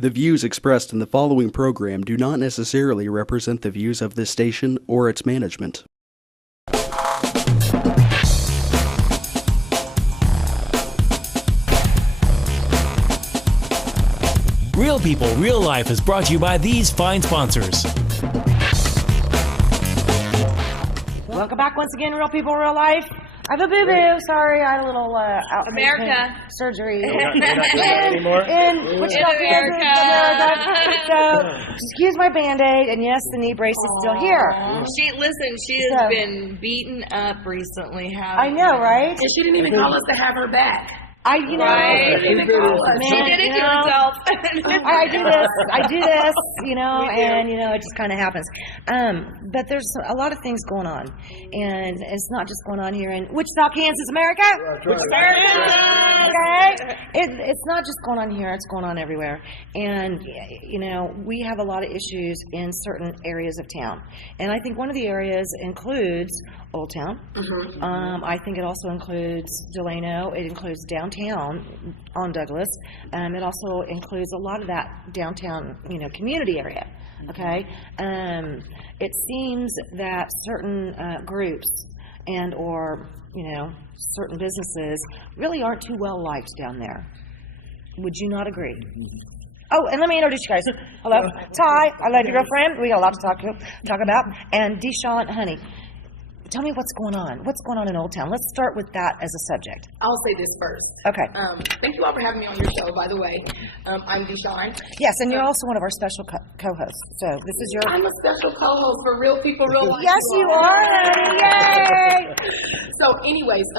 The views expressed in the following program do not necessarily represent the views of this station or its management. Real People, Real Life is brought to you by these fine sponsors. Welcome back once again, Real People, Real Life. I have a boo-boo. Sorry, I had a little America surgery. You're not doing that anymore? In Wichita, Kansas. So, excuse my Band-Aid, and yes, the knee brace is still here. She has been beaten up recently. I know, right? And she didn't even call us to have her back. Right. She did it to herself. I do this, and it just kind of happens. But there's a lot of things going on, and it's not just going on here in Wichita, Kansas, America. Okay, it's not just going on here; it's going on everywhere. And we have a lot of issues in certain areas of town, and I think one of the areas includes Old Town. Mm-hmm. I think it also includes Delano. It includes downtown on Douglas. It also includes a lot of that downtown, community area. Okay. It seems that certain groups and or certain businesses really aren't too well liked down there. Would you not agree? Oh, and let me introduce you guys. Hello, Ty. I love your girlfriend. We got a lot to talk about. And Deshaun, honey. Tell me what's going on. What's going on in Old Town? Let's start with that as a subject. I'll say this first. Okay. Thank you all for having me on your show, by the way. I'm Deshaun. Yes, and you're also one of our special co-hosts. So this is your... I'm a special co-host for Real People, Real Life. Yes, you are, honey. Yay! So anyways,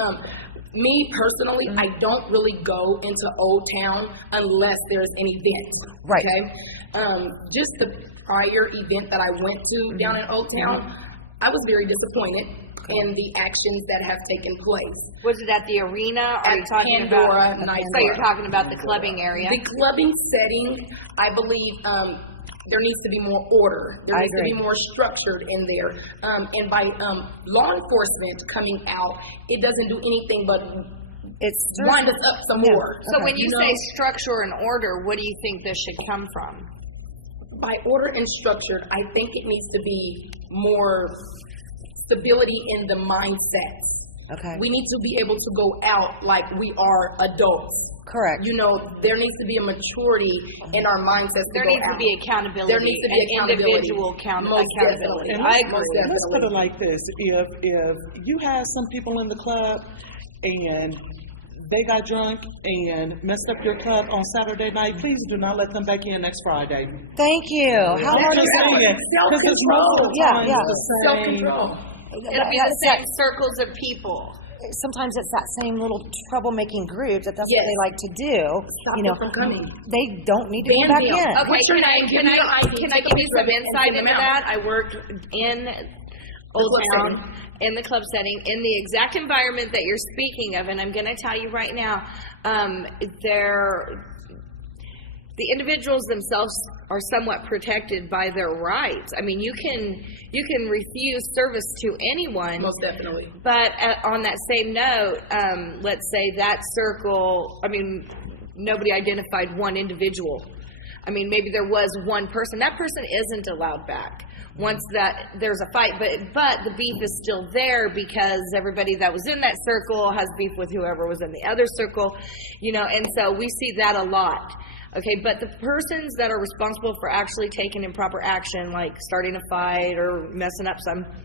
me personally, I don't really go into Old Town unless there's an event. Right. Okay? Just the prior event that I went to down in Old Town, I was very disappointed in the actions that have taken place. Was it at the arena? Or are you talking Pandora, about? So you're talking about the clubbing area. The clubbing setting, I believe, there needs to be more order. There needs to be more structured in there. And by law enforcement coming out, it doesn't do anything but wind us up some more. So when you say structure and order, what do you think this should come from? By order and structured, I think it needs to be more stability in the mindset. Okay. We need to be able to go out like we are adults. Correct. There needs to be a maturity in our mindsets. There needs to be accountability. There needs to be individual accountability. I agree. Let's put it like this: if you have some people in the club and they got drunk and messed up your club on Saturday night, please do not let them back in next Friday. Thank you. How hard is that? Self-control. Yeah. Self-control. It'll be the same circles of people. Sometimes it's that same little troublemaking group that's what they like to do. Stop them from coming. They don't need to come back in. Okay, What's your name? can I give you some insight into that? I worked in Old Town, in the club setting, in the exact environment that you're speaking of, and I'm going to tell you right now, the individuals themselves are somewhat protected by their rights. I mean, you can refuse service to anyone. Most definitely. But on that same note, let's say that circle, nobody identified one individual. Maybe there was one person. That person isn't allowed back. Once that there's a fight, but the beef is still there because everybody that was in that circle has beef with whoever was in the other circle, and so we see that a lot. Okay, but the persons that are responsible for actually taking improper action, like starting a fight or messing up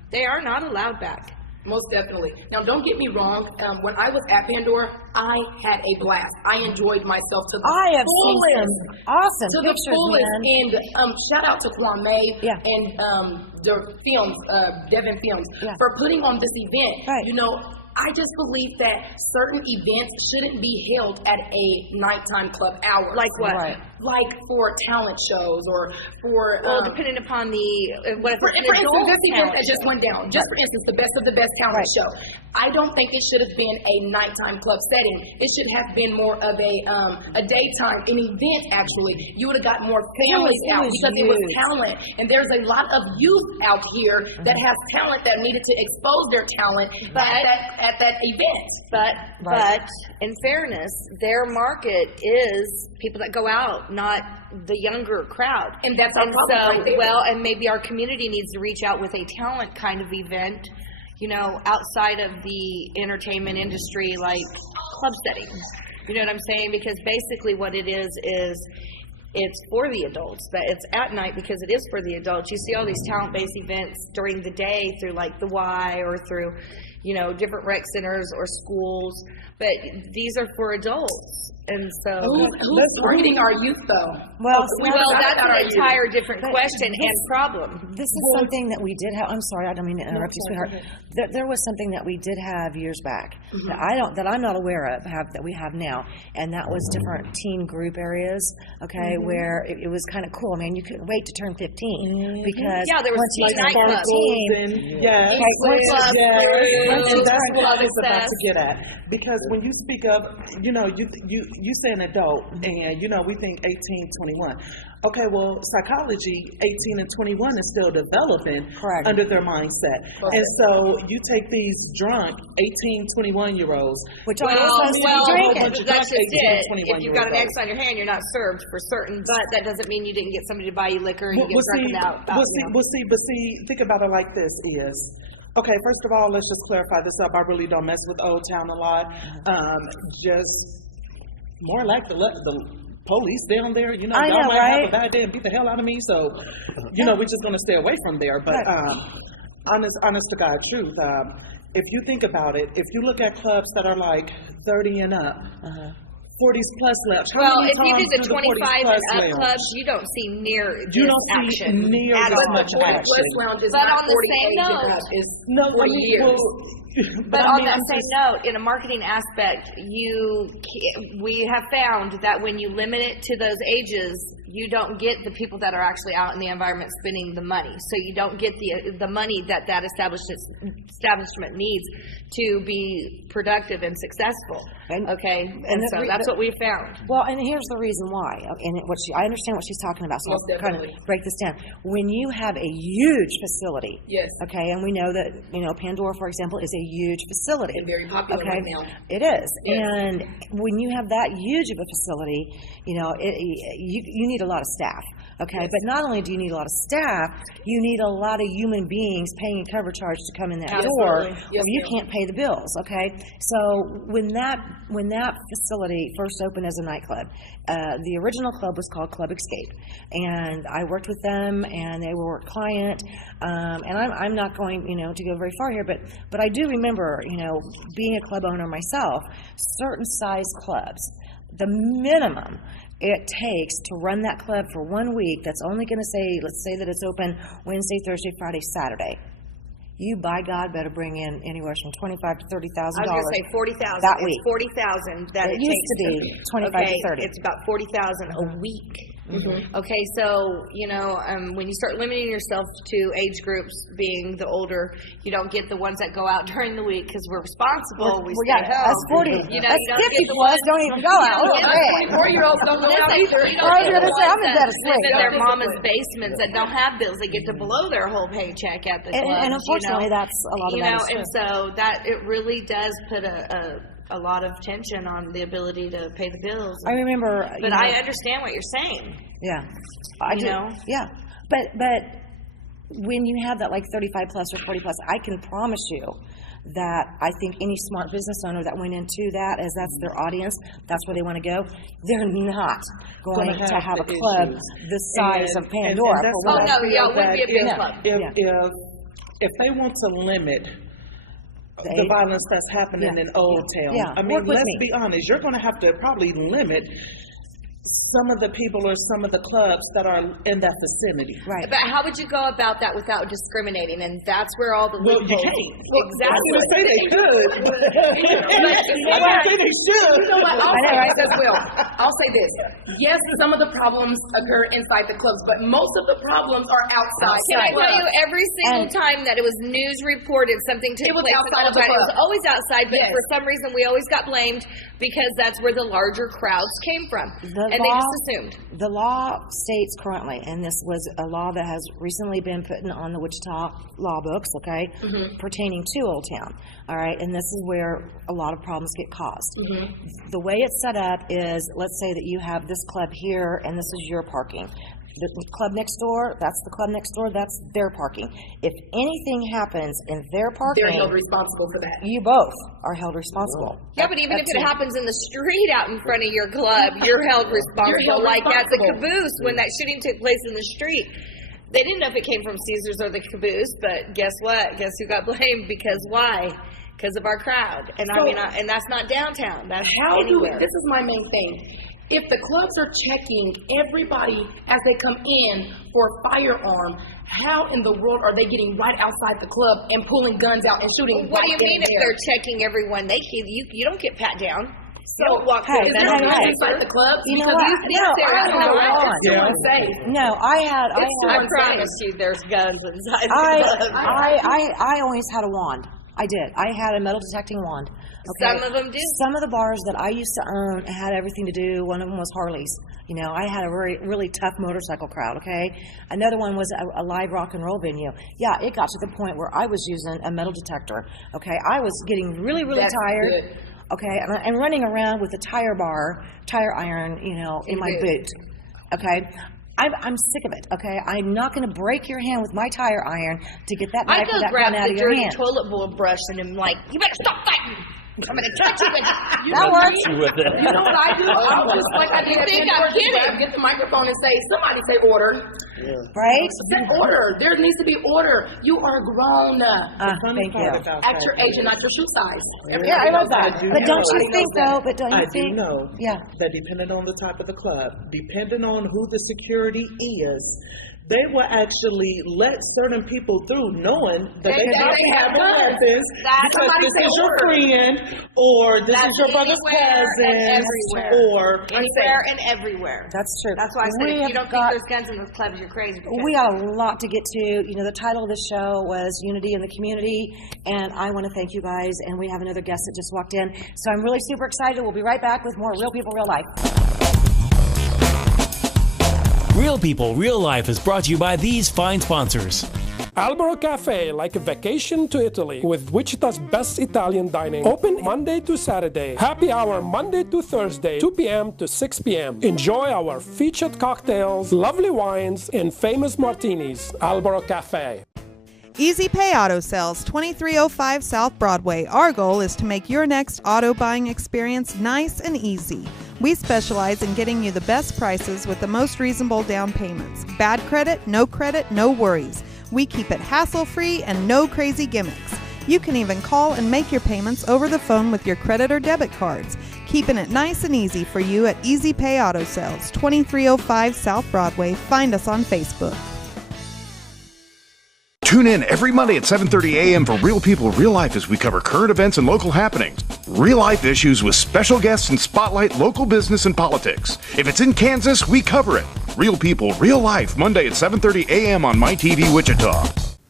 they are not allowed back. Most definitely. Now, don't get me wrong. When I was at Pandora, I had a blast. I enjoyed myself to the I have fullest. seen some awesome to pictures, the fullest. man. And shout out to Kwame and the films, Devin Films, for putting on this event. Right. I just believe that certain events shouldn't be held at a nighttime club hour. Like what? Right. Like for talent shows or for... depending upon what if for instance, this event that just went down, just for instance, the best of the best talent show. I don't think it should have been a nighttime club setting. It should have been more of a daytime, an event actually. You would have got more families out because it was talent. And there's a lot of youth out here that has talent that needed to expose their talent at that event. But in fairness, their market is people that go out, not the younger crowd. And that's our problem right there. Well, and maybe our community needs to reach out with a talent kind of event, outside of the entertainment industry, like club settings. You know what I'm saying? Because basically what it is it's for the adults. But it's at night because it is for the adults. You see all these talent-based events during the day through like the Y or through, different rec centers or schools. But these are for adults. And so who's targeting our youth though? Well, that's an entire different question and problem. This is something that we did have. I'm sorry, I don't mean to interrupt you, sweetheart. There was something that we did have years back that I'm not aware of that we have now, and that was different teen group areas. Okay, where it was kind of cool. Man, you couldn't wait to turn 15 because there was teen nightclubs. That's what I was about to get at. Because when you speak of, you say an adult, and we think 18, 21. Okay, well, psychology, 18 and 21 is still developing under their mindset. And so you take these drunk 18, 21-year-olds. Which are supposed to be drinking. That's just it. If you've got an X on your hand, you're not served for certain, but that doesn't mean you didn't get somebody to buy you liquor and you get drunk out. But see, think about it like this is, okay, first of all, let's just clarify this up. I really don't mess with Old Town a lot. Just more like the police down there, y'all might have a bad day and beat the hell out of me. So, we're just going to stay away from there. But honest to God truth, if you think about it, if you look at clubs that are like 30 and up, 40s plus left. Well, if you do the 25 and up clubs, you don't see near this action at all. But the 40 plus lounge is not 48 and up. It's 40 years. But on that same note, in a marketing aspect, we have found that when you limit it to those ages, you don't get the people that are actually out in the environment spending the money. So you don't get the money that establishment needs to be productive and successful. Okay, and so that's what we found. Well, and here's the reason why. And I understand what she's talking about. So I'll kind of break this down. When you have a huge facility, yes. Okay, and we know that Pandora, for example, is a huge facility. And very popular right now. It is, yes. And when you have that huge of a facility, you need a lot of staff. Okay, yes. But not only do you need a lot of staff, you need a lot of human beings paying a cover charge to come in that door, yes, or you can't pay the bills. Okay, so when that facility first opened as a nightclub, the original club was called Club Escape, and I worked with them, and they were a client. And I'm not going, to go very far here, but I do remember, being a club owner myself, certain size clubs, the minimum it takes to run that club for 1 week that's only going to say, let's say that it's open Wednesday, Thursday, Friday, Saturday. You, by God, better bring in anywhere from $25,000 to $30,000. I was going to say 40,000. That week. It's 40,000 that it used takes to be 25 to 30. It's about 40,000 a week. Mm-hmm. Okay, so when you start limiting yourself to age groups being the older, you don't get the ones that go out during the week because we're responsible. We stay home. Us 40, you us don't 50 get the plus ones, don't even go out. You don't get the 24-year-olds don't go out either. You don't get the I'm ones in bed that asleep. live in their mama's basements that don't have bills. They get to blow their whole paycheck at the club. And unfortunately, that's a lot of that. And so that it really does put a lot of tension on the ability to pay the bills. I remember, but I understand what you're saying. Yeah, I do. Yeah, but when you have that like 35 plus or 40 plus, I can promise you that I think any smart business owner that went into that, as that's their audience, that's where they want to go, they're not going to have a club the size of Pandora. It would be a big club. If they want to limit the violence that's happening in Old Town, I mean, let's be honest, you're going to have to probably limit some of the people or some of the clubs that are in that vicinity. Right. But how would you go about that without discriminating? And that's where all the loopholes... you can't. Exactly. I was going to say they could. I don't think they should. You know what? I'll say this. Yes, some of the problems occur inside the clubs, but most of the problems are outside. Can I tell you, every single time that it was news reported, something took place outside of the club. club. It was always outside, but for some reason we always got blamed because that's where the larger crowds came from. And they just assumed. The law states currently, and this was a law that has recently been put on the Wichita law books, okay, pertaining to Old Town. All right, and this is where a lot of problems get caused. The way it's set up is, let's say that you have this club here, and this is your parking. The club next door, that's the club next door, that's their parking. If anything happens in their parking, They're held responsible for that. you both are held responsible. Yeah, but even if it happens in the street out in front of your club, you're held responsible. You're held like at the responsible. caboose when that shooting took place in the street. They didn't know if it came from Caesars or the caboose, but guess what? Guess who got blamed? Because why? Because of our crowd. And So- and that's not downtown. That's How do we, anywhere. this is my main thing. If the clubs are checking everybody as they come in for a firearm, how in the world are they getting right outside the club and pulling guns out and shooting? What do you right mean in if there? they're checking everyone? You don't get pat down. You So, don't walk hey, through Is that. there hey, guns hey. inside the clubs? You know Because what? these- No, there I is had no a law. lawn. It's still unsafe. No, I had I promise you, there's guns inside the club. I always had a wand. I did. I had a metal detecting wand. Okay? Some of them do. Some of the bars that I used to own had everything to do. One of them was Harley's. You know, I had a really tough motorcycle crowd. Okay. Another one was a live rock and roll venue. Yeah, it got to the point where I was using a metal detector. Okay, I was getting really That's tired. good. Okay, and running around with a tire iron, you know, in my boot. Okay. I'm sick of it, okay? I'm not going to break your hand with my tire iron to get that I knife or go that grab gun out the of your dirty hand. toilet bowl brush and I'm like, you better stop fighting. I'm going to touch you with it. That works. You know what I do? I'll just like I did at think the I'm end, kidding? get the microphone and say, somebody say order. Right? Say order. There needs to be order. You are grown. Thank you. Act your age and not your shoe size. Yeah, I love that. do But don't know. you think, though, but don't you I do think? know Yeah. that depending on the type of the club, depending on who the security is, they will actually let certain people through knowing that they don't have a license because somebody this say is your order. friend or this is That's your brother's anywhere cousin and everywhere. or Anywhere and everywhere. That's true. That's why I said We if you have don't got- think there's guns in those clubs, you're crazy. because- We got a lot to get to. You know, the title of the show was Unity in the Community, and I want to thank you guys, and we have another guest that just walked in. So I'm really super excited. We'll be right back with more Real People, Real Life. Real People, Real Life is brought to you by these fine sponsors. Albero Cafe, like a vacation to Italy, with Wichita's best Italian dining. Open Monday to Saturday. Happy hour Monday to Thursday, 2 p.m. to 6 p.m. Enjoy our featured cocktails, lovely wines, and famous martinis. Albero Cafe. Easy Pay Auto Sales, 2305 South Broadway. Our goal is to make your next auto buying experience nice and easy. We specialize in getting you the best prices with the most reasonable down payments. Bad credit, no worries. We keep it hassle-free and no crazy gimmicks. You can even call and make your payments over the phone with your credit or debit cards. Keeping it nice and easy for you at Easy Pay Auto Sales, 2305 South Broadway. Find us on Facebook. Tune in every Monday at 7:30 a.m. for Real People, Real Life as we cover current events and local happenings. Real life issues with special guests and spotlight local business and politics. If it's in Kansas, we cover it. Real People, Real Life, Monday at 7:30 a.m. on MyTV Wichita.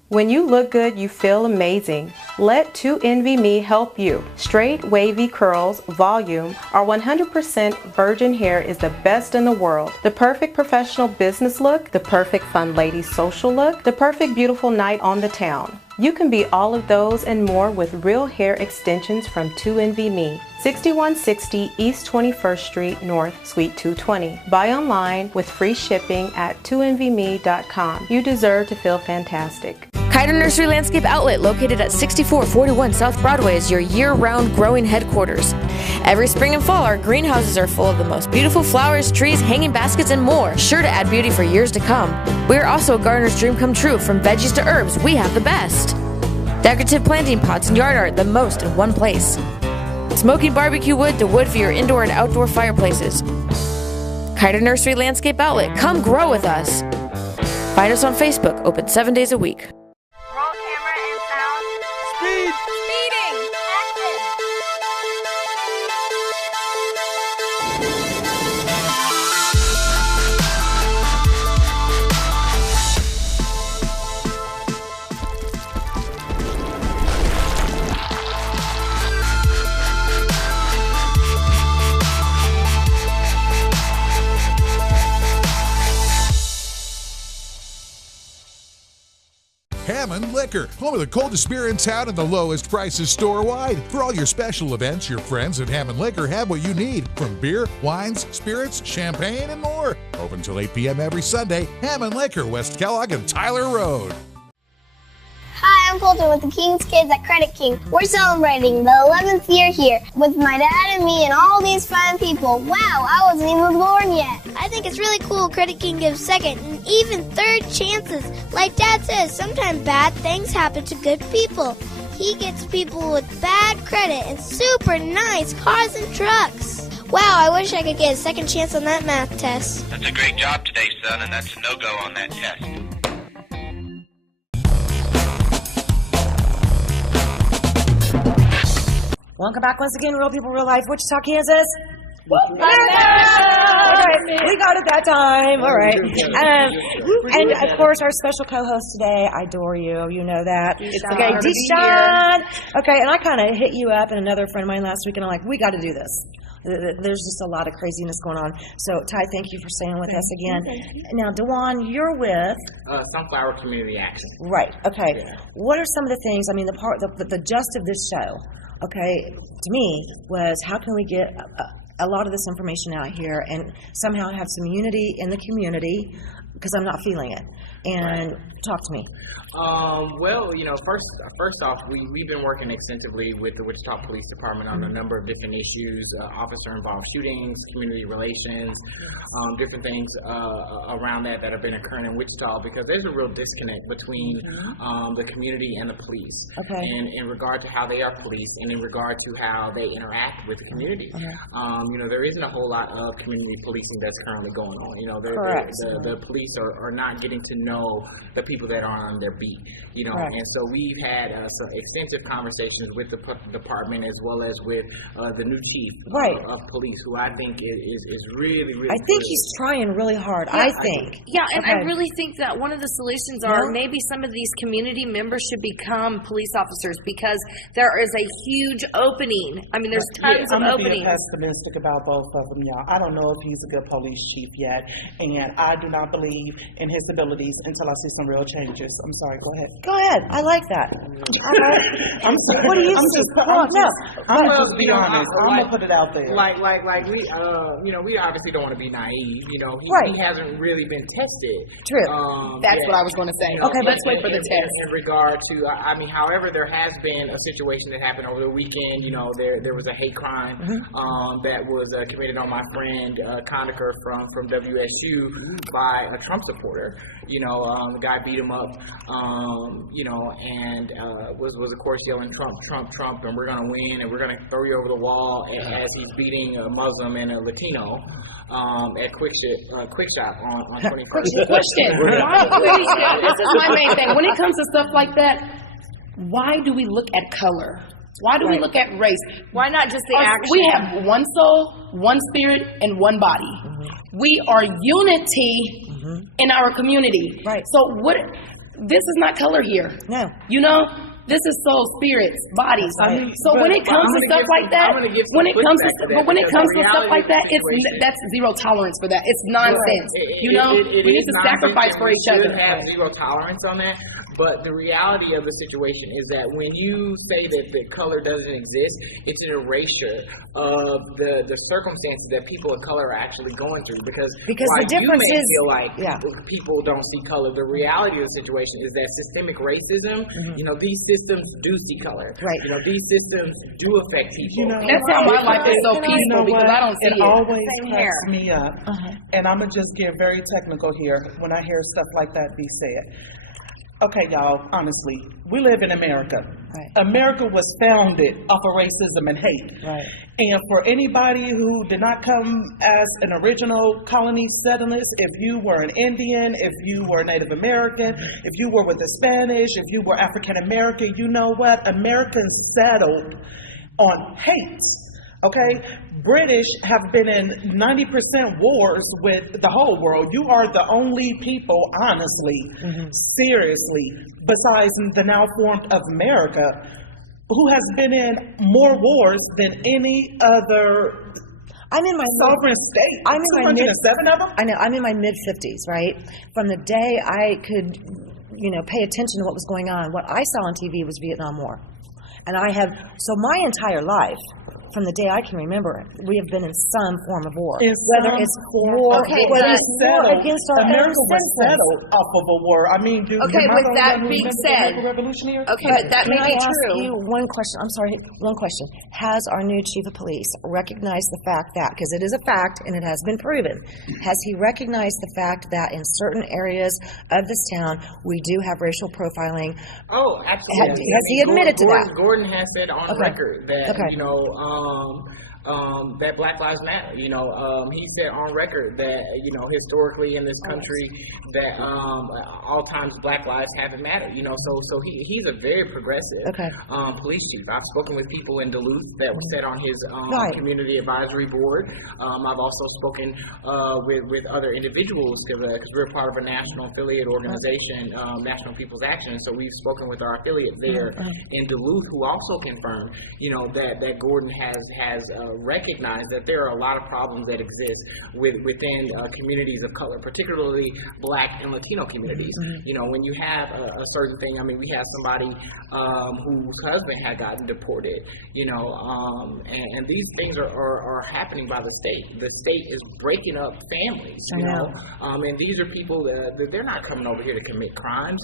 When you look good, you feel amazing. Let 2NV help you. Straight, wavy curls, volume, or 100% virgin hair is the best in the world. The perfect professional business look, the perfect fun lady social look, the perfect beautiful night on the town. You can be all of those and more with real hair extensions from 2NV 6160 East 21st Street North, Suite 220. Buy online with free shipping at 2NVme.com. You deserve to feel fantastic. Kiter Nursery Landscape Outlet, located at 6441 South Broadway, is your year-round growing headquarters. Every spring and fall, our greenhouses are full of the most beautiful flowers, trees, hanging baskets, and more, sure to add beauty for years to come. We are also a gardener's dream come true. From veggies to herbs, we have the best. Decorative planting pots and yard art, the most in one place. Smoking barbecue wood to wood for your indoor and outdoor fireplaces. Kiter Nursery Landscape Outlet, come grow with us. Find us on Facebook, open 7 days a week. Roll camera and sound. Speed! Speeding! Action! Hammond Liquor, home of the coldest beer in town and the lowest prices store-wide. For all your special events, your friends at Hammond Liquor have what you need, from beer, wines, spirits, champagne, and more. Open till 8 p.m. every Sunday. Hammond Liquor, West Kellogg and Tyler Road. Hi, I'm Colton with the King's Kids at Credit King. We're celebrating the 11th year here with my dad and me and all these fine people. Wow, I wasn't even born yet. I think it's really cool Credit King gives second and even third chances. Like Dad says, sometimes bad things happen to good people. He gets people with bad credit and super nice cars and trucks. Wow, I wish I could get a second chance on that math test. That's a great job today, son, and that's a no-go on that test. Welcome back once again, Real People, Real Life, Wichita, Kansas. All right, we got it that time. All right. And of course, our special co-host today, I adore you. You know that. Okay, Deshaun. Okay, and I kind of hit you up and another friend of mine last week, and I'm like, we got to do this. There's just a lot of craziness going on. So, Ty, thank you for staying with us again. Now, DeJuan, you're with Sunflower Community Action. Right. Okay. Yeah. What are some of the things? I mean, the gist of this show, okay, to me was how can we get a lot of this information out here and somehow have some unity in the community, because I'm not feeling it. And talk to me. Well, first off, we've been working extensively with the Wichita Police Department on a number of different issues, officer-involved shootings, community relations, different things around that have been occurring in Wichita, because there's a real disconnect between the community and the police, and in regard to how they are policed and in regard to how they interact with the community. There isn't a whole lot of community policing that's currently going on. The police are not getting to know the people that are on their beat, and so we've had some extensive conversations with the department as well as with the new chief of police, who I think is really I think he's trying really hard. Yeah, I think. I really think that one of the solutions are maybe some of these community members should become police officers, because there is a huge opening. I mean, there's tons of openings. I'm pessimistic about both of them, y'all. I don't know if he's a good police chief yet, and I do not believe in his abilities until I see some real changes. I'm sorry. Go ahead. Go ahead. I like that. What do you see? I'm just be honest. I'm gonna put it out there. Like we obviously don't want to be naive. He hasn't really been tested. True. That's what I was going to say. Okay, let's wait for the test. In regard to, however, there has been a situation that happened over the weekend. There was a hate crime that was committed on my friend Conacher from WSU by a Trump supporter. The guy beat him up. And was of course yelling Trump, and we're gonna win, and we're gonna throw you over the wall, as he's beating a Muslim and a Latino at Quick Shop on 21st. Question. This is my main thing. When it comes to stuff like that, why do we look at color? Why do we look at race? Why not just the action? We have one soul, one spirit, and one body. We are unity in our community. Right. So this is not color here. No. This is soul, spirits, bodies. So when it comes to stuff like that, that's zero tolerance for that. It's nonsense. We need to sacrifice for each other. We should have zero tolerance on that. But the reality of the situation is that when you say that the color doesn't exist, it's an erasure of the circumstances that people of color are actually going through. Because the difference you may feel like people don't see color, the reality of the situation is that systemic racism, these systems do see color. Right. These systems do affect people. That's how my life is so peaceful, because I don't see it. It always cracks me up. And I'm going to just get very technical here when I hear stuff like that be said. Okay, y'all, honestly, we live in America. Right. America was founded off of racism and hate. Right. And for anybody who did not come as an original colony settlers, if you were an Indian, if you were Native American, if you were with the Spanish, if you were African American, you know what? Americans settled on hate. Okay, British have been in 90% wars with the whole world. You are the only people, honestly, seriously, besides the now formed of America, who has been in more wars than any other I'm in my sovereign state. I'm in my mid 7 of them. I know. I'm in my mid 50s, right? From the day I could pay attention to what was going on. What I saw on TV was Vietnam War. And so my entire life, from the day I can remember, we have been in some form of war. Whether it's war, whether it's war against our own citizens. Settled off of a war. I mean, with that being said, but that may be true. You one question. I'm sorry. One question. Has our new chief of police recognized the fact that, because it is a fact and it has been proven, has he recognized the fact that in certain areas of this town we do have racial profiling? Oh, absolutely. Has he admitted to that? Gordon has said on record that that Black Lives Matter. He said on record that historically in this country that all times Black lives haven't mattered. So he's a very progressive police chief. I've spoken with people in Duluth that were set on his community advisory board. I've also spoken with other individuals because we're part of a national affiliate organization, National People's Action. So we've spoken with our affiliate there in Duluth, who also confirmed, that Gordon has recognized that there are a lot of problems that exist within communities of color, particularly Black and Latino communities. When you have a certain thing, we had somebody whose husband had gotten deported, and these things are happening by the state. The state is breaking up families, and these are people that they're not coming over here to commit crimes.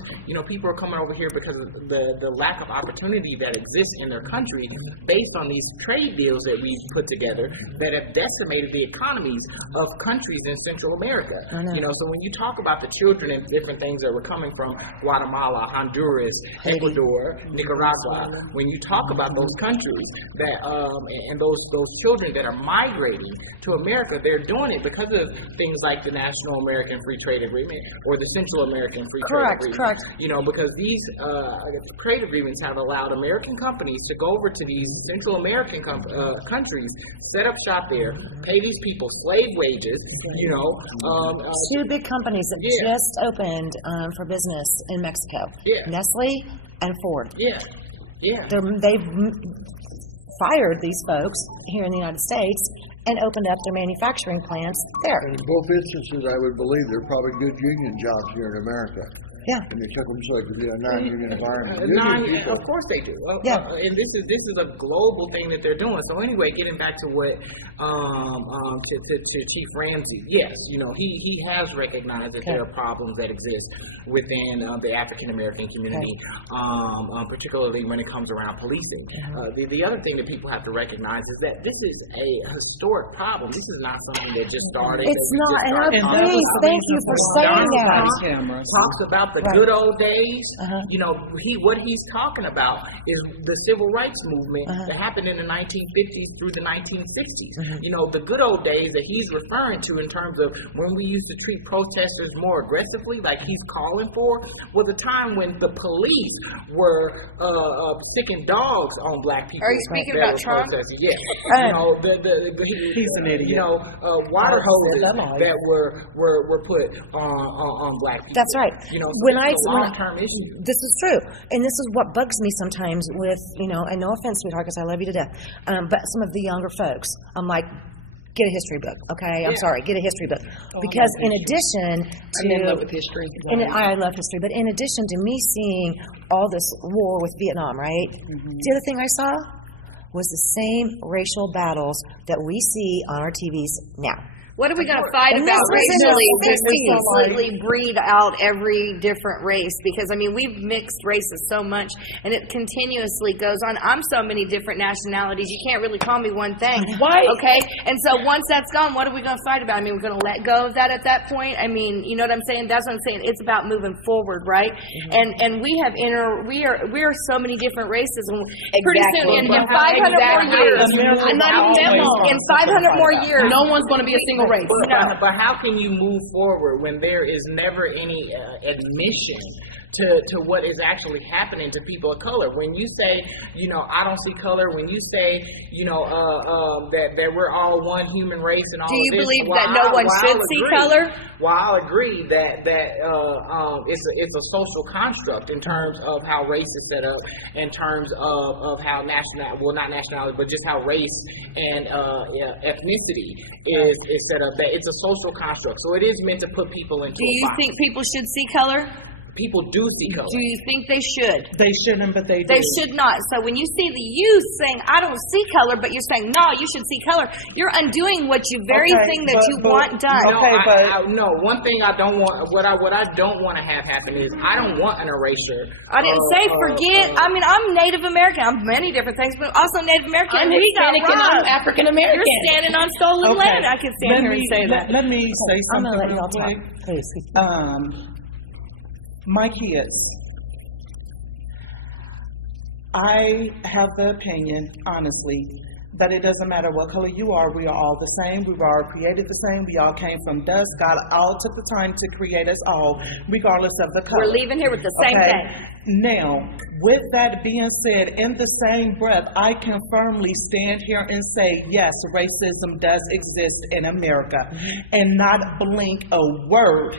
People are coming over here because of the lack of opportunity that exists in their country based on these trade deals that we've put together that have decimated the economies of countries in Central America. So when you talk about the children and different things that were coming from Guatemala, Honduras, Ecuador, Nicaragua, when you talk about those countries that and those children that are migrating to America, they're doing it because of things like the National American Free Trade Agreement or the Central American Free Trade Agreement. Correct. Because these trade agreements have allowed American companies to go over to these Central American countries, set up shop there, pay these people slave wages. Two big companies that just opened for business in Mexico. Nestle and Ford. They've fired these folks here in the United States and opened up their manufacturing plants there. In both instances, I would believe there are probably good union jobs here in America. Yeah. And they took them so it could be a non-union environment. Of course they do. And this is a global thing that they're doing. So anyway, getting back to what to Chief Ramsey, yes, he has recognized that there are problems that exist within the African American community, particularly when it comes around policing. The other thing that people have to recognize is that this is a historic problem. This is not something that just started. It's not, and please, thank you for saying that. Talks about the good old days. What he's talking about is the civil rights movement that happened in the 1950s through the 1960s. The good old days that he's referring to in terms of when we used to treat protesters more aggressively, like he's calling for, was a time when the police were sticking dogs on Black people. Are you speaking about Trump? Yes. He's an idiot. Water hoses that were put on Black people. That's right. Long-term issue. This is true, and this is what bugs me sometimes with, and no offense, sweetheart, because I love you to death, but some of the younger folks, I'm like, get a history book, okay? I'm sorry, get a history book. Because in addition to... I'm in love with history. I love history, but in addition to me seeing all this war with Vietnam, right? The other thing I saw was the same racial battles that we see on our TVs now. What are we going to fight about racially to completely breed out every different race? Because, we've mixed races so much, and it continuously goes on. I'm so many different nationalities, you can't really call me one thing. Why? Okay? And so once that's gone, what are we going to fight about? We're going to let go of that at that point? You know what I'm saying? That's what I'm saying. It's about moving forward, right? And we have we are so many different races. And pretty soon, in 500 more years, not even that long, in 500 more years, no one's going to be a single race. But how can you move forward when there is never any admission to what is actually happening to people of color? When you say, I don't see color, when you say, that we're all one human race and all of this. Do you believe that no one should see color? Well, I'll agree that it's a social construct in terms of how race is set up, in terms of how not nationality, but just how race and ethnicity is set up. That it's a social construct, so it is meant to put people into. Do you think people should see color? people do see color. Do you think they should? They shouldn't, but they do. They should not. So when you see the youth saying, I don't see color, but you're saying, no, you should see color, you're undoing what you thing that you want done. No, one thing I don't want, what I don't want to have happen is I don't want an erasure. I didn't say forget. I mean, I'm Native American. I'm many different things, but also Native American. I'm Hispanic and I'm African American. You're standing on stolen land. I can stand here and say that. Let me say something. I'm going to let you all real quick. talk. Please. My kids, I have the opinion, honestly, that it doesn't matter what color you are, we are all the same, we were all created the same, we all came from dust, God all took the time to create us all, regardless of the color. We're leaving here with the same thing. Now, with that being said, in the same breath, I can firmly stand here and say, yes, racism does exist in America, and not blink a word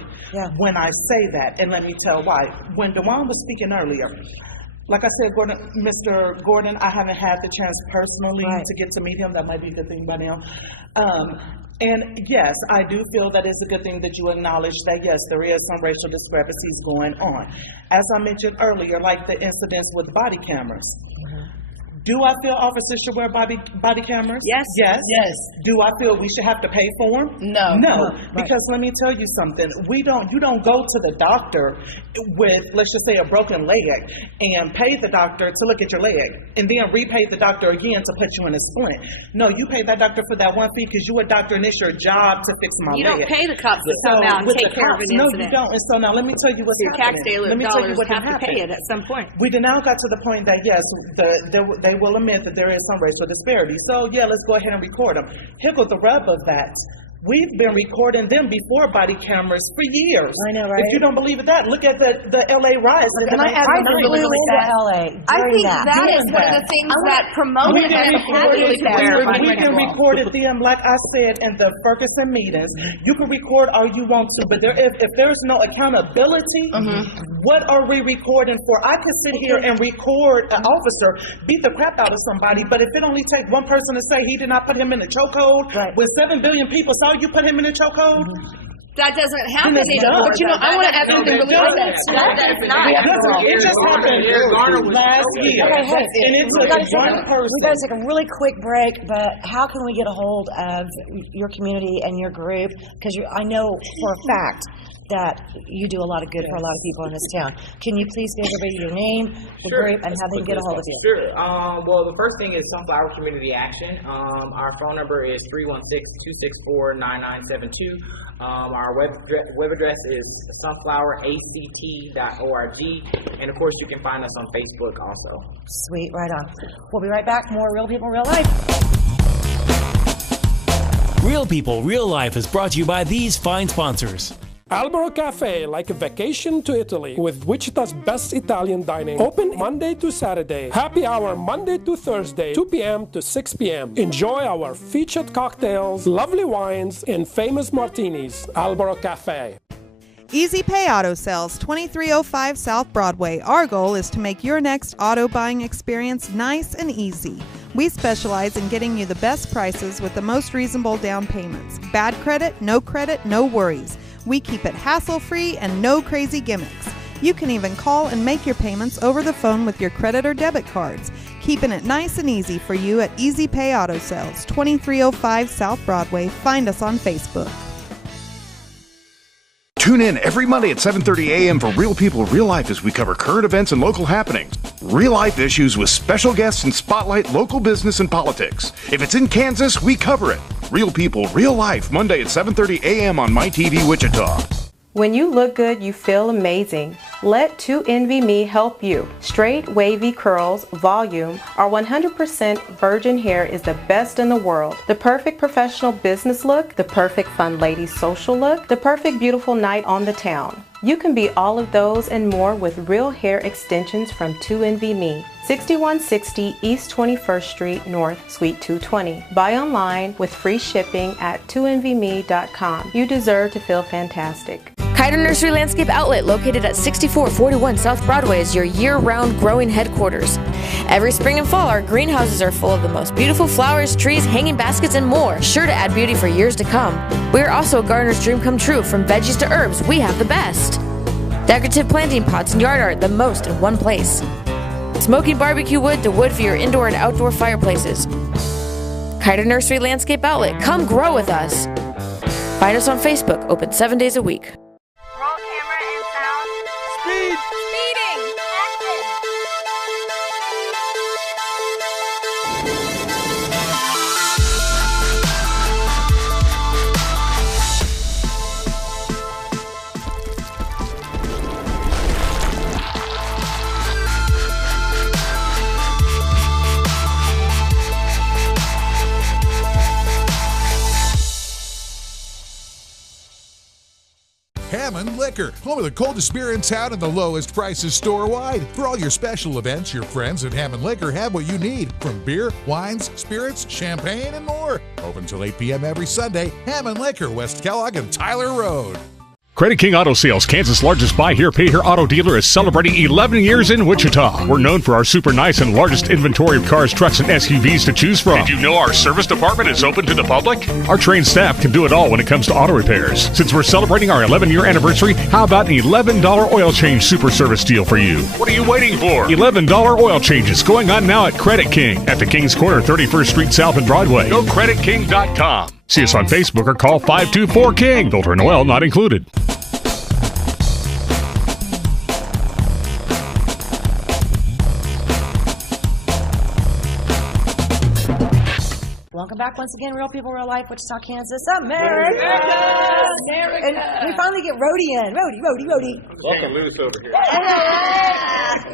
when I say that, and let me tell why. When DeJuan was speaking earlier, like I said, Mr. Gordon, I haven't had the chance personally to get to meet him. That might be a good thing by now. And yes, I do feel that it's a good thing that you acknowledge that, yes, there is some racial discrepancies going on. As I mentioned earlier, like the incidents with body cameras. Do I feel officers should wear body cameras? Yes. Yes. Do I feel we should have to pay for them? No. Because let me tell you something. You don't go to the doctor with, let's just say, a broken leg and pay the doctor to look at your leg and then repay the doctor again to put you in a splint. No, you pay that doctor for that one fee because you a doctor and it's your job to fix my leg. You don't pay the cops to come out and take care of an incident. No, you don't. And so now let me tell you what's happening. Your tax dollars have to pay it at some point. We now got to the point that, yes, they will admit that there is some racial disparity. So, yeah, let's go ahead and record them. Here goes the rub of that. We've been recording them before body cameras for years. I know, right? If you don't believe that, look at the LA riots. Can I add the LA I think that is one of the things that promoted we can record it then, like I said, in the Ferguson meetings. You can record all you want to, but if there's no accountability, what are we recording for? I can sit here and record an officer beat the crap out of somebody, but if it only takes one person to say he did not put him in a chokehold, when 7 billion people saw you put him in a chokehold, that doesn't happen anymore. But I want to add something really quick. It just happened last year. Okay, and it took one person. We've got to take a really quick break, but how can we get a hold of your community and your group? Because I know for a fact that you do a lot of good for a lot of people in this town. Can you please give everybody your name, the group, and how they can get a hold of you? Sure. Well, the first thing is Sunflower Community Action. Our phone number is 316-264-9972. Our web address is sunfloweract.org. And of course, you can find us on Facebook also. Sweet, right on. We'll be right back. More Real People, Real Life. Real People, Real Life is brought to you by these fine sponsors. Albero Cafe, like a vacation to Italy, with Wichita's best Italian dining. Open Monday to Saturday. Happy hour Monday to Thursday, 2 p.m. to 6 p.m. Enjoy our featured cocktails, lovely wines, and famous martinis. Albero Cafe. Easy Pay Auto Sales, 2305 South Broadway. Our goal is to make your next auto buying experience nice and easy. We specialize in getting you the best prices with the most reasonable down payments. Bad credit, no worries. We keep it hassle-free and no crazy gimmicks. You can even call and make your payments over the phone with your credit or debit cards. Keeping it nice and easy for you at Easy Pay Auto Sales, 2305 South Broadway. Find us on Facebook. Tune in every Monday at 7:30 a.m. for Real People, Real Life as we cover current events and local happenings. Real life issues with special guests and spotlight local business and politics. If it's in Kansas, we cover it. Real People, Real Life, Monday at 7:30 a.m. on MyTV Wichita. When you look good, you feel amazing. Let 2NVMe help you. Straight, wavy curls, volume, our 100% virgin hair is the best in the world. The perfect professional business look, the perfect fun lady social look, the perfect beautiful night on the town. You can be all of those and more with real hair extensions from 2NVMe. 6160 East 21st Street North, Suite 220. Buy online with free shipping at 2NVMe.com. You deserve to feel fantastic. Kiter Nursery Landscape Outlet, located at 6441 South Broadway, is your year-round growing headquarters. Every spring and fall, our greenhouses are full of the most beautiful flowers, trees, hanging baskets, and more, sure to add beauty for years to come. We are also a gardener's dream come true. From veggies to herbs, we have the best. Decorative planting pots and yard art, the most in one place. Smoking barbecue wood to wood for your indoor and outdoor fireplaces. Kiter Nursery Landscape Outlet, come grow with us. Find us on Facebook, open 7 days a week. Roll camera and sound. Speed! Speeding! Action! Hammond Liquor, home of the coldest beer in town and the lowest prices store-wide. For all your special events, your friends at Hammond Liquor have what you need, from beer, wines, spirits, champagne, and more. Open till 8 p.m. every Sunday. Hammond Liquor, West Kellogg and Tyler Road. Credit King Auto Sales, Kansas' largest buy here, pay here auto dealer, is celebrating 11 years in Wichita. We're known for our super nice and largest inventory of cars, trucks, and SUVs to choose from. Did you know our service department is open to the public? Our trained staff can do it all when it comes to auto repairs. Since we're celebrating our 11-year anniversary, how about an $11 oil change super service deal for you? What are you waiting for? $11 oil changes going on now at Credit King at the Kings Corner, 31st Street South and Broadway. Go creditking.com. See us on Facebook or call 524-KING. Filter and oil not included. Welcome back once again, Real People, Real Life, Wichita, Kansas, America! And we finally get Rhodey in. Rhodey. Welcome loose over here.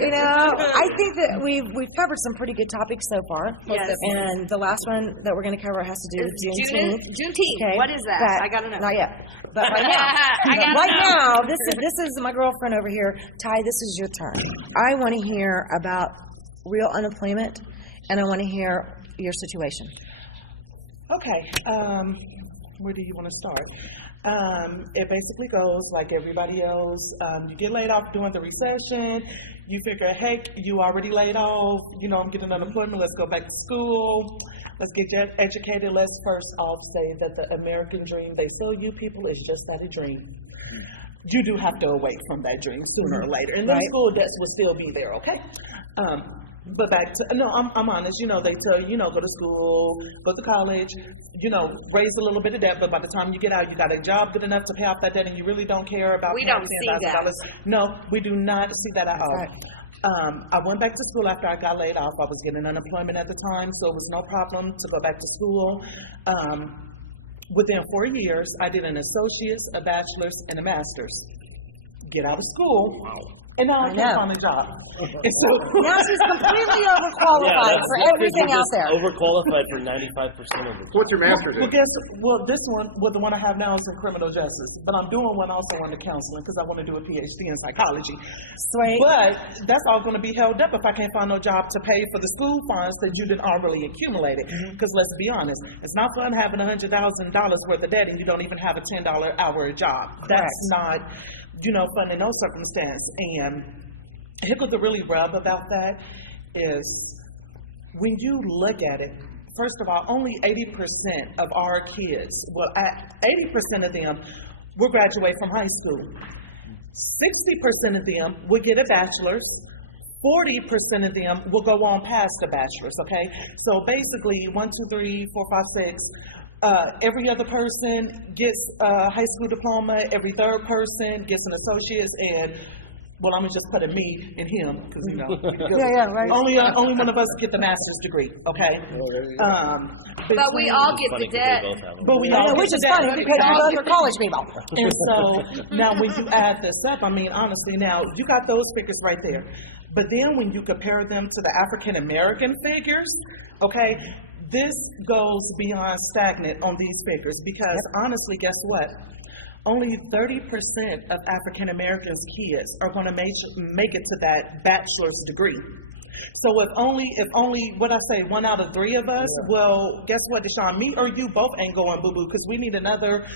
You know, I think that we've covered some pretty good topics so far. Yes. And the last one that we're going to cover has to do with Juneteenth. Juneteenth. Okay. What is that? I gotta know. Not yet. But right now, this is my girlfriend over here. Ty, this is your turn. I want to hear about real unemployment, and I want to hear your situation. Okay, where do you want to start? It basically goes like everybody else. You get laid off during the recession. You figure, heck, you already laid off. You know, I'm getting unemployment. Let's go back to school. Let's get educated. Let's first off say that the American dream they sell you people is just that, a dream. You do have to awake from that dream sooner or later. And then school debts will still be there, okay? But back to, no, I'm honest, you know, they tell you, go to school, go to college, raise a little bit of debt, but by the time you get out, you got a job good enough to pay off that debt and you really don't care about We don't see that. No, we do not see that at all. Right. I went back to school after I got laid off. I was getting unemployment at the time, so it was no problem to go back to school. Within 4 years, I did an associate's, a bachelor's, and a master's. Get out of school. And now I can't find a job. And so now she's completely overqualified for everything out there. Overqualified for 95% of it. What's your master's in? The one I have now is in criminal justice. But I'm doing one also under counseling because I want to do a PhD in psychology. Sweet. But that's all going to be held up if I can't find no job to pay for the school funds that you didn't already accumulated. Because let's be honest, it's not fun having $100,000 worth of debt and you don't even have a $10 hour job. That's not fun in no circumstance. And here's the really rub about that is when you look at it, first of all, only 80% of our kids, 80% of them will graduate from high school. 60% of them will get a bachelor's. 40% of them will go on past the bachelor's, okay? So basically, 1, 2, 3, 4, 5, 6, every other person gets a high school diploma, every third person gets an associate's, and well, I'm gonna just put a me and him because right. Only one of us get the master's degree, okay? But we all get the debt. But we all which is funny because we both are college people. And so now when you add this up, I mean, honestly, now you got those figures right there. But then when you compare them to the African American figures, okay, this goes beyond stagnant on these figures because honestly, guess what? Only 30% of African Americans' kids are going to make it to that bachelor's degree. So if only what I say, 1 out of 3 of us, well, guess what, Deshaun, me or you both ain't going boo-boo because we need another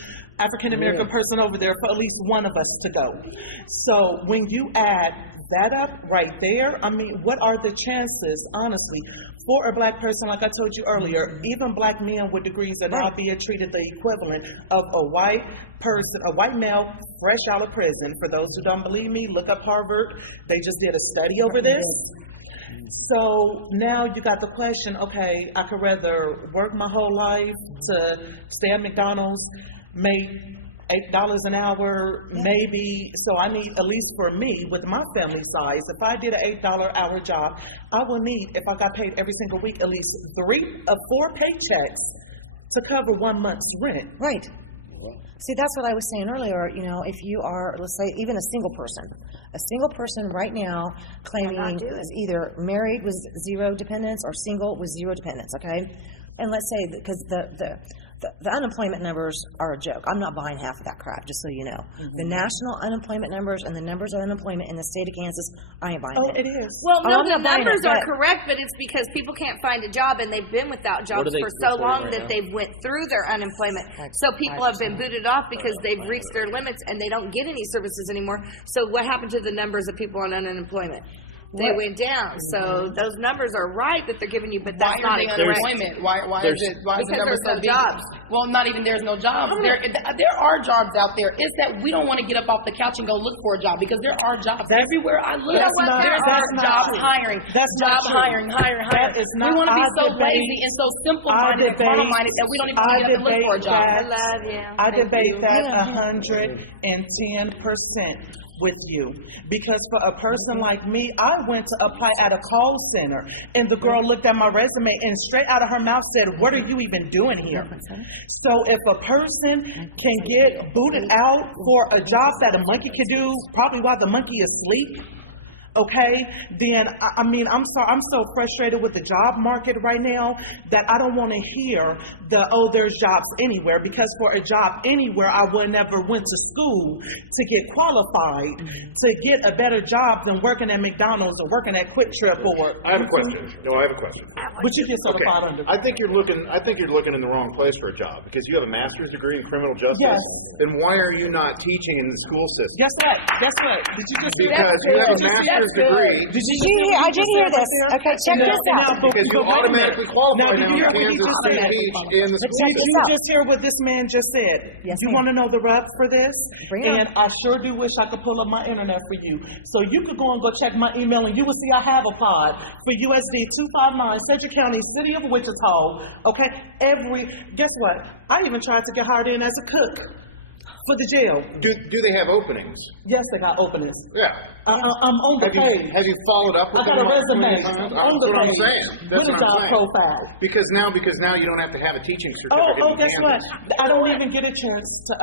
African American person over there for at least one of us to go. So when you add that up right there, I mean, what are the chances, honestly, for a black person, like I told you earlier, even black men with degrees are now being treated the equivalent of a white person, a white male fresh out of prison. For those who don't believe me, look up Harvard. They just did a study over this. So now you got the question, okay, I could rather work my whole life to stay at McDonald's, make $8 an hour, maybe, so I need, at least for me, with my family size, if I did an $8 hour job, I will need, if I got paid every single week, at least 3 of 4 paychecks to cover 1 month's rent. Right. See, that's what I was saying earlier. You know, if you are, let's say, even a single person right now claiming is either married with 0 dependents or single with 0 dependents, okay? And let's say, because the unemployment numbers are a joke. I'm not buying half of that crap, just so you know. The national unemployment numbers and the numbers of unemployment in the state of Kansas, I ain't buying it. It is. Well, no, I'm the not buying numbers it, are but- correct, but it's because people can't find a job and they've been without jobs for so long that they've went through their unemployment. So people have been booted off because they've reached their limits and they don't get any services anymore. So what happened to the numbers of people on unemployment? They went down. So those numbers are right that they're giving you, but that's not correct. Unemployment? Why is the number so big? Jobs. Well, not even there's no jobs. There are jobs out there. It's that we don't want to get up off the couch and go look for a job because there are jobs everywhere I look. There are jobs hiring. Hiring. We want to be so lazy and so simple-minded and carnal-minded that we don't even want to get up and look for a job. I love you. I debate that 110% with you, because for a person like me, I went to apply at a call center and the girl looked at my resume and straight out of her mouth said, "What are you even doing here?" So if a person can get booted out for a job that a monkey could do probably while the monkey is asleep, okay, then I mean, I'm so frustrated with the job market right now that I don't want to hear there's jobs anywhere, because for a job anywhere, I would never went to school to get qualified to get a better job than working at McDonald's or working at Quick Trip or. I have a question. No, I have a question. But you get certified under. I think you're looking in the wrong place for a job, because you have a master's degree in criminal justice. Yes. Then why are you not teaching in the school system? Guess what? Did you just because you have a master's degree. I did hear this. Okay, check this out. Because you automatically qualify now in Kansas to teach in the school Did system. you just hear what this man just said? Yes, you want to know the rub for this? Bring it And I sure do wish I could pull up my internet for you. So you could go and go check my email and you will see I have applied for USD 259, Central County, City of Wichita. Okay, guess what? I even tried to get hired in as a cook for the jail. Do they have openings? Yes, they got openings. Yeah. I'm on the page. Have you followed up with I got a resume on the what I'm page. saying. What is our profile? Because now you don't have to have a teaching certificate. Oh, in guess what? Kansas. I don't even get a chance to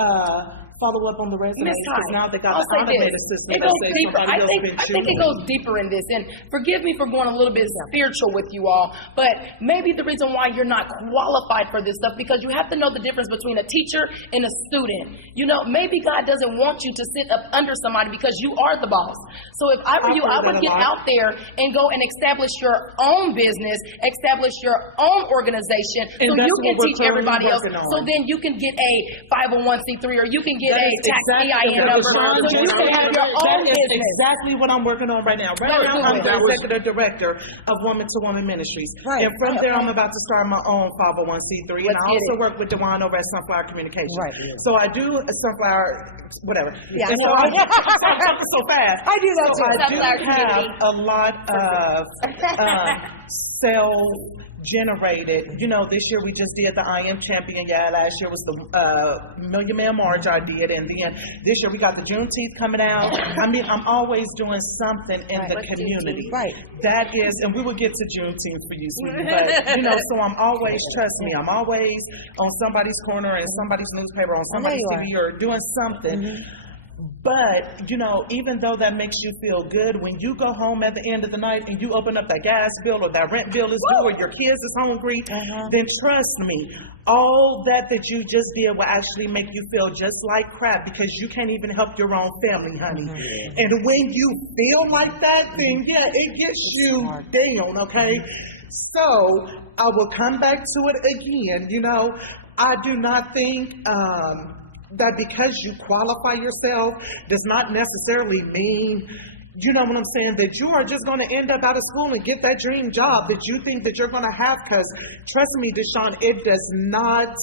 follow up on the resume, Miss because Ty, now they got I'll the say automated this. system. It that goes says deeper. somebody else been I think it choosing. goes deeper in this. And forgive me for going a little bit spiritual with you all, but maybe the reason why you're not qualified for this stuff, because you have to know the difference between a teacher and a student. You know, maybe God doesn't want you to sit up under somebody because you are the boss. So if I were you, I would get out there and go and establish your own business, establish your own organization, And so that's you can what we're teach everybody else. currently working So on. then you can get a 501c3, or you can get That a is tax exactly- EIN that number, is so you can have your own That is business. exactly what I'm working on right now. Right Go now, do I'm it. the executive director of Woman to Woman Ministries. Right. And from there, I'm about to start my own 501c3. And Let's I get also it. work with Dewan over at Sunflower Communications. Right. So I do a Sunflower, whatever. Yeah, And I so know. I'm talking so fast. I do that So too. I do Sunflower have community. a lot of self-generated. You know, this year we just did the I Am Champion. Yeah, last year was the Million Man March I did. And then this year we got the Juneteenth coming out. I mean, I'm always doing something in the community. Right. That is, and we will get to Juneteenth for you, sweetie. But, you know, so I'm always, trust me, I'm always on somebody's corner and somebody's newspaper, on somebody's you TV, or doing something. But, you know, even though that makes you feel good, when you go home at the end of the night and you open up that gas bill or that rent bill is due or your kids is hungry, then trust me, all that you just did will actually make you feel just like crap, because you can't even help your own family, honey. And when you feel like that, then yeah, it gets you down, okay? So I will come back to it again. You know, I do not think that because you qualify yourself does not necessarily mean you know what I'm saying, that you are just going to end up out of school and get that dream job that you think that you're going to have, because trust me, Deshaun, it does not,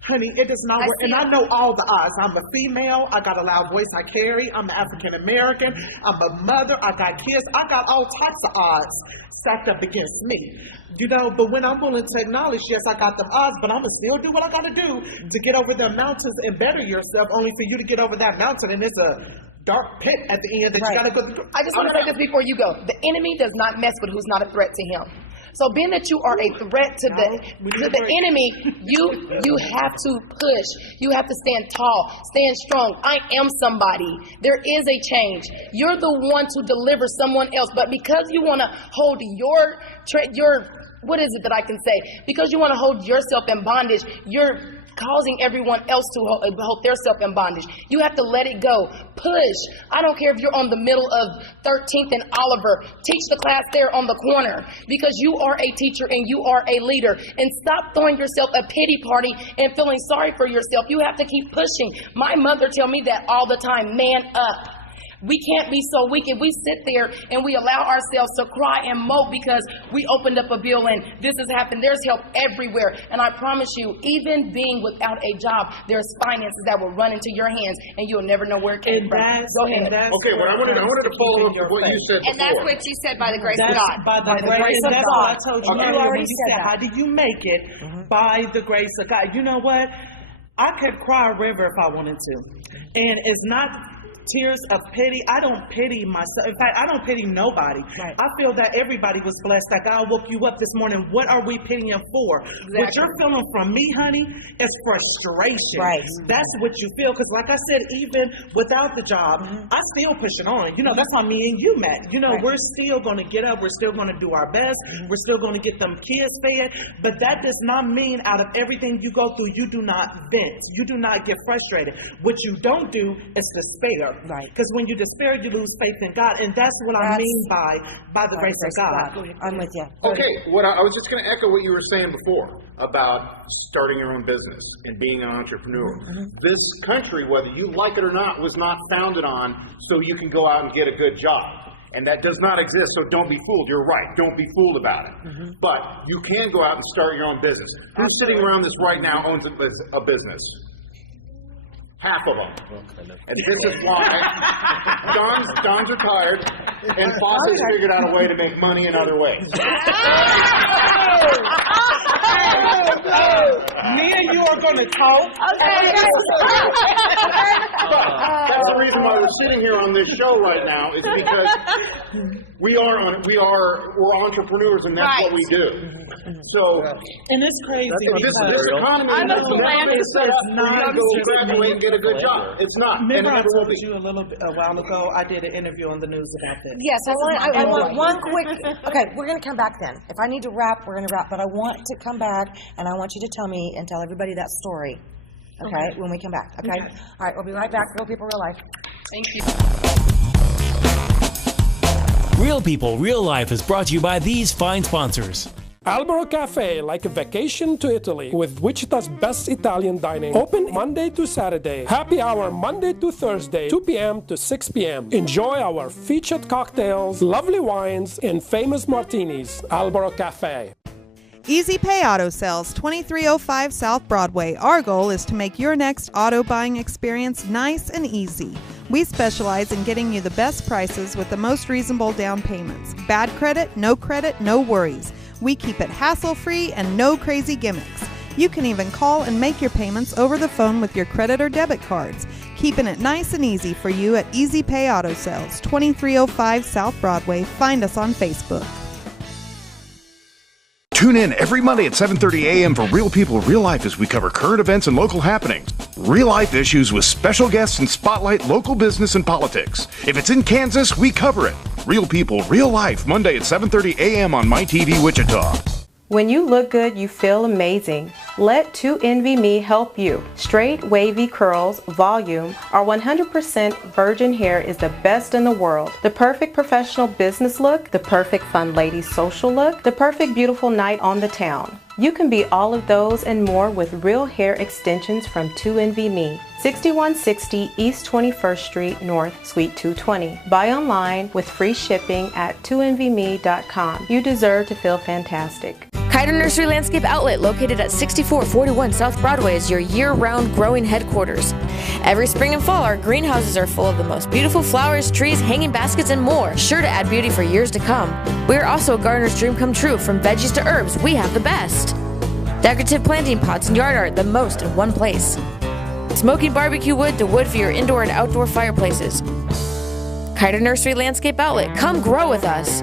honey, it does not work. And I know all the odds. I'm a female. I got a loud voice I carry. I'm African American. I'm a mother. I got kids. I got all types of odds stacked up against me. You know, but when I'm willing to acknowledge, yes, I got them odds, but I'm going to still do what I got to do to get over the mountains and better yourself, only for you to get over that mountain. And it's a dark pit at the end that you got to go through. I just want to say this before you go. The enemy does not mess with who's not a threat to him. So being that you are a threat to the enemy, you have to push. You have to stand tall, stand strong. I am somebody. There is a change. You're the one to deliver someone else, but because you want to hold your what is it that I can say? Because you want to hold yourself in bondage, you're causing everyone else to hold themselves in bondage. You have to let it go. Push. I don't care if you're on the middle of 13th and Oliver. Teach the class there on the corner, because you are a teacher and you are a leader. And stop throwing yourself a pity party and feeling sorry for yourself. You have to keep pushing. My mother tell me that all the time. Man up. We can't be so weak. If we sit there and we allow ourselves to cry and mope because we opened up a bill and this has happened, there's help everywhere. And I promise you, even being without a job, there's finances that will run into your hands and you'll never know where it came from. Go ahead. Okay, well, I wanted to follow up with what you said before. And that's what you said, by the grace of God. By the grace of God. God. I told you Okay. earlier You already when you said said, that. how do you make it? By the grace of God. You know what? I could cry a river if I wanted to. And it's not tears of pity. I don't pity myself. In fact, I don't pity nobody. Right. I feel that everybody was blessed, that God woke you up this morning. What are we pitying for? What you're feeling from me, honey, is frustration. Right. That's what you feel. Because like I said, even without the job, I still push it on. You know, that's how me and you met. You know, we're still going to get up. We're still going to do our best. We're still going to get them kids fed. But that does not mean out of everything you go through, you do not vent. You do not get frustrated. What you don't do is despair. Right. Because when you despair, you lose faith in God. And that's what I mean by the grace of God. I'm with you. Okay, what I was just going to echo what you were saying before about starting your own business and being an entrepreneur. This country, whether you like it or not, was not founded on so you can go out and get a good job. And that does not exist, so don't be fooled. You're right. Don't be fooled about it. But you can go out and start your own business. Who's sitting around this right now owns a business? Half of them. And this is why Don's retired, and Fox has figured out a way to make money in other ways. Me and you are going to talk. That's the reason why we're sitting here on this show right now, is because we're entrepreneurs, and that's what we do. So, and it's crazy. This economy is set up for you to go graduate and get a good job. It's not. Remember, and I it never will told be. you a while ago, I did an interview on the news about this. Yes, I want one quick. Okay, we're going to come back then. If I need to wrap, we're going to wrap. But I want to come back, and I want you to tell me and tell everybody that story. Okay, when we come back. Okay? All right, we'll be right back. Real People, Real Life. Thank you. Real People, Real Life is brought to you by these fine sponsors. Albero Cafe, like a vacation to Italy, with Wichita's best Italian dining. Open Monday to Saturday. Happy hour Monday to Thursday, 2 p.m. to 6 p.m. Enjoy our featured cocktails, lovely wines, and famous martinis. Albero Cafe. Easy Pay Auto Sales, 2305 South Broadway. Our goal is to make your next auto buying experience nice and easy. We specialize in getting you the best prices with the most reasonable down payments. Bad credit, no worries. We keep it hassle-free and no crazy gimmicks. You can even call and make your payments over the phone with your credit or debit cards. Keeping it nice and easy for you at Easy Pay Auto Sales, 2305 South Broadway. Find us on Facebook. Tune in every Monday at 7:30 a.m. for Real People, Real Life as we cover current events and local happenings. Real life issues with special guests and spotlight local business and politics. If it's in Kansas, we cover it. Real People, Real Life, Monday at 7:30 a.m. on My TV Wichita. When you look good, you feel amazing. Let 2NVMe help you. Straight, wavy curls, volume, or 100% virgin hair is the best in the world. The perfect professional business look, the perfect fun lady social look, the perfect beautiful night on the town. You can be all of those and more with real hair extensions from 2NVMe. 6160 East 21st Street North, Suite 220. Buy online with free shipping at 2NVMe.com. You deserve to feel fantastic. Kiter Nursery Landscape Outlet, located at 6441 South Broadway, is your year-round growing headquarters. Every spring and fall, our greenhouses are full of the most beautiful flowers, trees, hanging baskets, and more, sure to add beauty for years to come. We are also a gardener's dream come true. From veggies to herbs, we have the best. Decorative planting pots and yard art, the most in one place. Smoking barbecue wood to wood for your indoor and outdoor fireplaces. Kiter Nursery Landscape Outlet, come grow with us.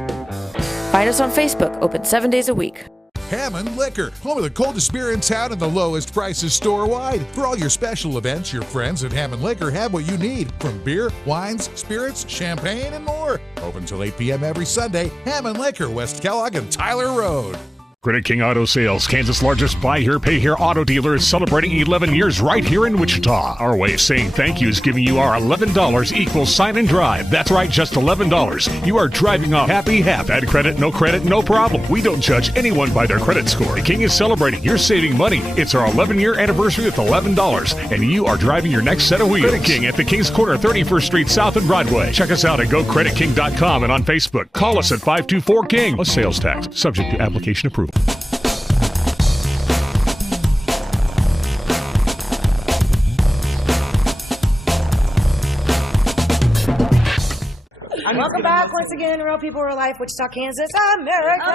Find us on Facebook, open 7 days a week. Hammond Liquor, home of the coldest beer in town and the lowest prices store-wide. For all your special events, your friends at Hammond Liquor have what you need, from beer, wines, spirits, champagne, and more. Open till 8 p.m. every Sunday. Hammond Liquor, West Kellogg and Tyler Road. Credit King Auto Sales, Kansas' largest buy here, pay here auto dealer, is celebrating 11 years right here in Wichita. Our way of saying thank you is giving you our $11 equals sign and drive. That's right, just $11. You are driving off happy, bad credit, no problem. We don't judge anyone by their credit score. The King is celebrating. You're saving money. It's our 11-year anniversary with $11, and you are driving your next set of wheels. Credit King at the King's Corner, 31st Street South and Broadway. Check us out at GoCreditKing.com and on Facebook. Call us at 524-KING. A sales tax, subject to application approval. Welcome back once again, Real People, Real Life, Wichita, Kansas, America!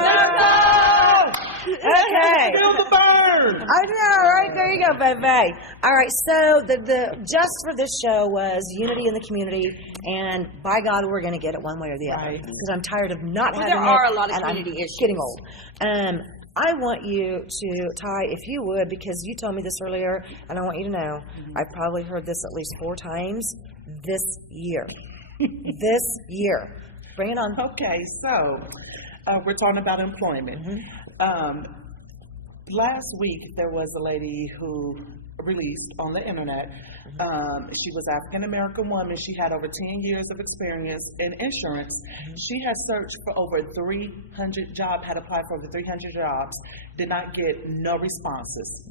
Okay. Feel the burn! I know, right? There you go, baby. All right, so the just for this show was unity in the community, and by God, we're going to get it one way or the other. Because I'm tired of not having it. There are a lot of and community I'm issues. getting old. I want you to, Ty, if you would, because you told me this earlier, and I want you to know, I've probably heard this at least 4 times this year. This year. Bring it on. Okay, so we're talking about employment. Last week, there was a lady who released on the internet. She was African-American woman. She had over 10 years of experience in insurance. She has searched for over 300 jobs, had applied for over 300 jobs, did not get no responses.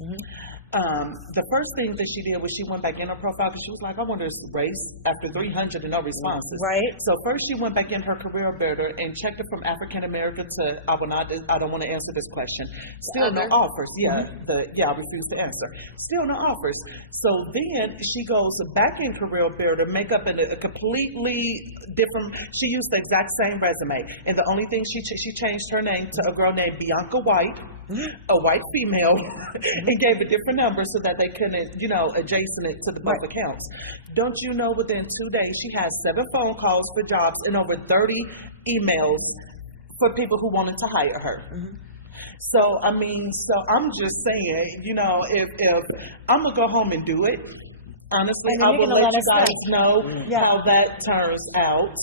The first thing that she did was she went back in her profile because she was like, I wonder if it's race after 300 and no responses. Right. So first she went back in her career builder and checked it from African American to I don't want to answer this question. Still no offers. I refuse to answer. Still no offers. So then she goes back in career builder, make up in a completely different. She used the exact same resume, and the only thing she changed her name to a girl named Bianca White, a white female, and gave a different number so that they couldn't, adjacent it to the both accounts. Don't you know, within 2 days, she has 7 phone calls for jobs and over 30 emails for people who wanted to hire her. So I'm just saying, if I'm gonna go home and do it, honestly, I will let you guys know how that turns out.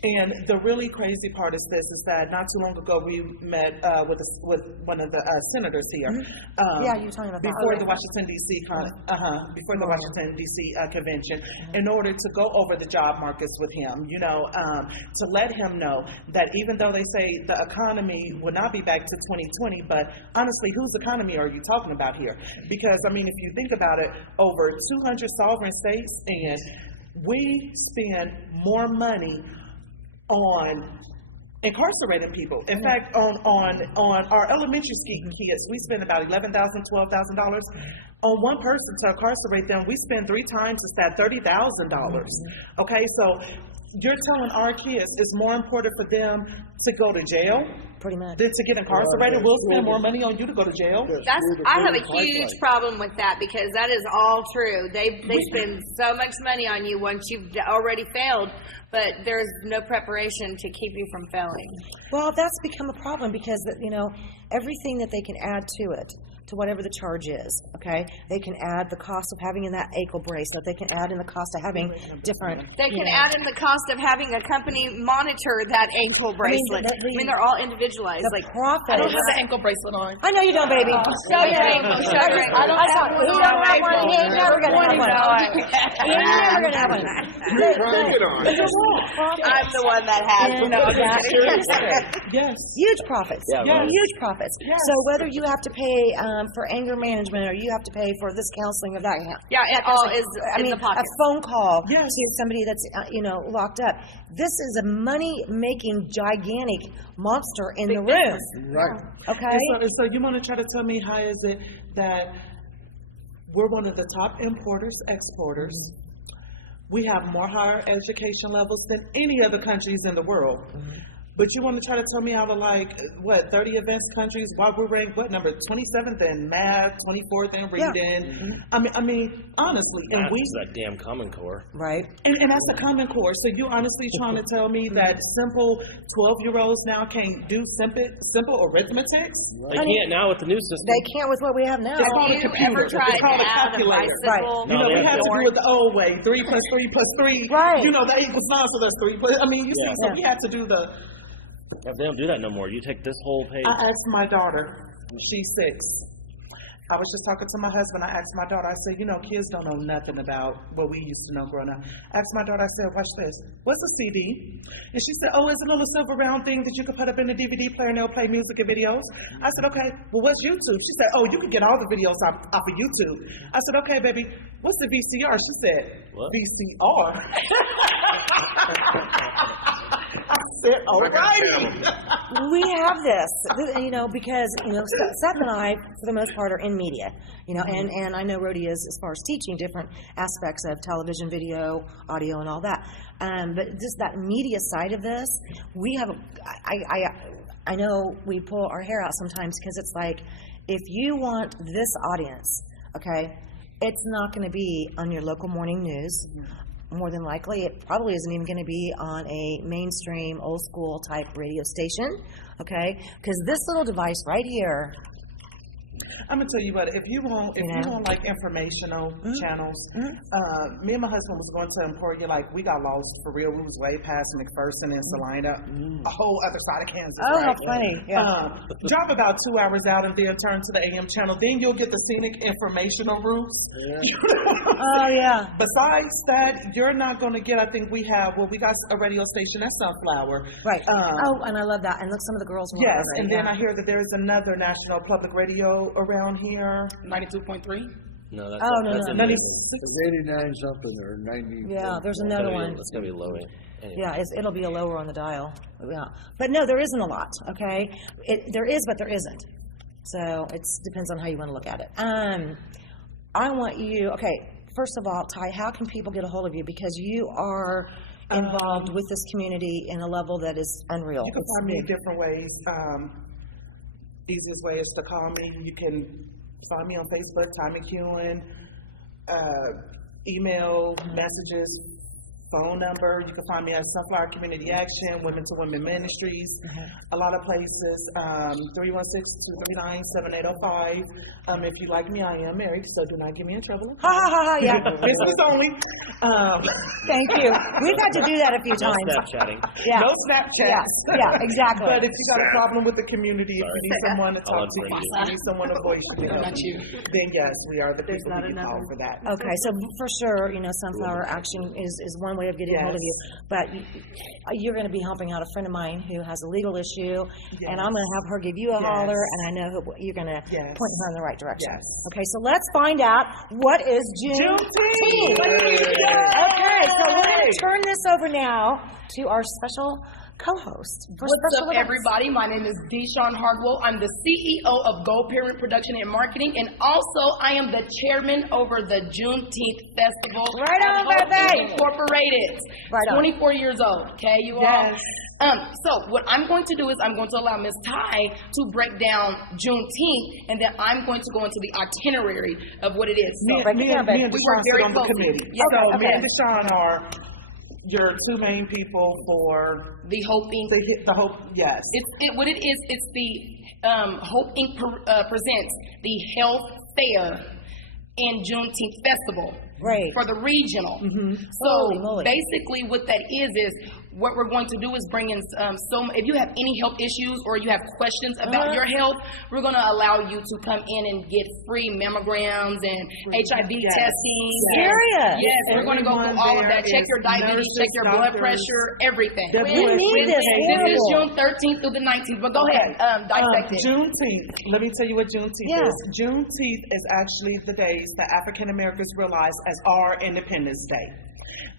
And the really crazy part is this, is that not too long ago we met with one of the senators here. You were talking about before the Washington D.C. Washington D.C. convention, in order to go over the job markets with him, to let him know that even though they say the economy will not be back to 2020, but honestly, whose economy are you talking about here? Because if you think about it, over 200 sovereign states, and we spend more money on incarcerating people. In fact, on our elementary kids, we spend about $11,000, $12,000. On one person to incarcerate them, we spend 3 times that, $30,000. Okay, so you're telling our kids it's more important for them to go to jail pretty much than to get incarcerated? We'll spend more money on you to go to jail. I have a huge problem with that, because that is all true. They spend so much money on you once you've already failed, but there's no preparation to keep you from failing. Well, that's become a problem because everything that they can add to it to whatever the charge is, okay? They can add the cost of having in that ankle bracelet. They can add in the cost of having different. They can add in the cost of having a company monitor that ankle bracelet. I mean, they're all individualized. The profit. I don't have the ankle bracelet on. I know you don't, baby. Show your ankle. Show your ankle. I don't have one. He don't have one. He ain't never gonna have one. He ain't never gonna have one. You're trying to get on. I'm the one that has. And No, I'm just kidding. Yes. Huge profits. Yeah, right. Huge profits. So whether you have to pay for anger management or you have to pay for this counseling or that, Yeah, it all is I in mean, the pocket. a phone call Yes. to somebody that's locked up. This is a money-making gigantic monster in the room. Right. Okay. And so you want to try to tell me how is it that we're one of the top importers, exporters. We have more higher education levels than any other countries in the world. But you want to try to tell me out of 30 advanced countries, why we're ranked, number 27th in math, 24th in reading. I mean, honestly, and That's that damn Common Core. Right. And that's the Common Core. So you honestly trying to tell me that simple 12-year-olds now can't do simple arithmetic? They can't now with the new system. They can't with what we have now. It's called a computer. It's called a calculator. Right. You know, we had to do it the old way. 3 plus 3 plus 3. Right. You know, that equals 9, so that's 3. But I mean, you see, so we had to do the. They don't do that no more. You take this whole page. I asked my daughter, she's 6. I was just talking to my husband. I asked my daughter, I said, kids don't know nothing about what we used to know growing up. I asked my daughter, I said, watch this. What's a CD? And she said, oh, it's a little silver round thing that you can put up in the DVD player and they'll play music and videos. I said, okay, well, what's YouTube? She said, oh, you can get all the videos off of YouTube. I said, okay, baby, what's the VCR? She said, what? VCR. I said, all righty. We have this, because, Seth and I, for the most part, are in media, and I know Rhodey is as far as teaching different aspects of television, video, audio, and all that. But just that media side of this, we have, I know we pull our hair out sometimes because it's like, if you want this audience, okay, it's not going to be on your local morning news. More than likely, it probably isn't even going to be on a mainstream, old-school type radio station, okay? Because this little device right here. I'm gonna tell you what. If you want like informational channels, me and my husband was going to Emporia. We got lost for real. We was way past McPherson and Salina, a whole other side of Kansas. Oh, right? how funny! Yeah. Drive about 2 hours out and then turn to the AM channel. Then you'll get the scenic informational routes. Oh yeah. Besides that, you're not going to get. I think we got a radio station that's Sunflower. Right. And I love that. And look, some of the girls. Yes, and then I hear that there's another national public radio around here, 92.3. No, that's no. It's 89 something or 90. Yeah, there's another one. It's gonna be low. Anyway. Yeah, it'll be a lower on the dial. Yeah, but no, there isn't a lot. Okay, there is, but there isn't. So it depends on how you want to look at it. I want you. Okay, first of all, Ty, how can people get a hold of you because you are involved with this community in a level that is unreal? You can find me in different ways. Easiest way is to call me. You can find me on Facebook, Ty McEwen, email, messages, phone number. You can find me at Sunflower Community Action, Women to Women Ministries, a lot of places, 316-239-7805. If you like me, I am married, so do not get me in trouble. Ha ha ha ha, yeah. Business only. Thank you. We've had to do that a few times. Snapchatting. Yeah. No Snapchat. Yeah, exactly. But if you got a problem with the community, if you need someone to talk to, if you need someone to voice you, then yes, we are the people who can call for that. Okay, so for sure, Sunflower Action is one way of getting a hold of you. But you're going to be helping out a friend of mine who has a legal issue, and I'm going to have her give you a holler, and I know you're going to point her in the right direction. Okay, so let's find out what is Juneteenth. Okay, so we're going to turn this over now to our special co-host. What's up, everybody? My name is Deshawn Hardwell. I'm the CEO of Gold Pyramid Production and Marketing, and also I am the chairman over the Juneteenth Festival. Right on, baby. Incorporated. Right on. 24 years old. Okay, you all. So what I'm going to do is I'm going to allow Ms. Ty to break down Juneteenth, and then I'm going to go into the itinerary of what it is. So Me and we work Deshawn very sit on the closely. committee. Yeah, So me and Deshawn are your two main people for the Hope Inc. The Hope, yes. What it is, it's the Hope Inc. presents the Health Fair and Juneteenth Festival. Right. For the regional. Holy So moly. basically what that is what we're going to do is bring in if you have any health issues or you have questions about your health, we're going to allow you to come in and get free mammograms and HIV testing. Serious? Yes, we're going to go through all of that. Check your diabetes, check your blood pressure, everything. We need this. This is June 13th through the 19th, but go ahead, dissect it. Juneteenth, let me tell you what Juneteenth is. Juneteenth is actually the days that African Americans realize as our Independence Day.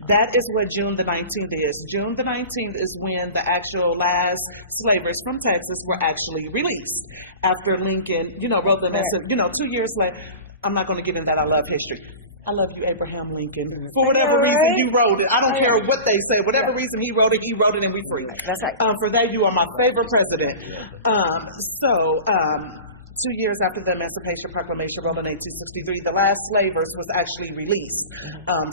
That is what June the 19th is. June the 19th is when the actual last slavers from Texas were actually released after Lincoln, wrote them as 2 years later. I'm not going to get into that. I love history. I love you, Abraham Lincoln. For whatever reason you wrote it. I don't care what they say. Whatever reason he wrote it and we free. That's right. For that, you are my favorite president. 2 years after the Emancipation Proclamation wrote in 1863, the last slavers was actually released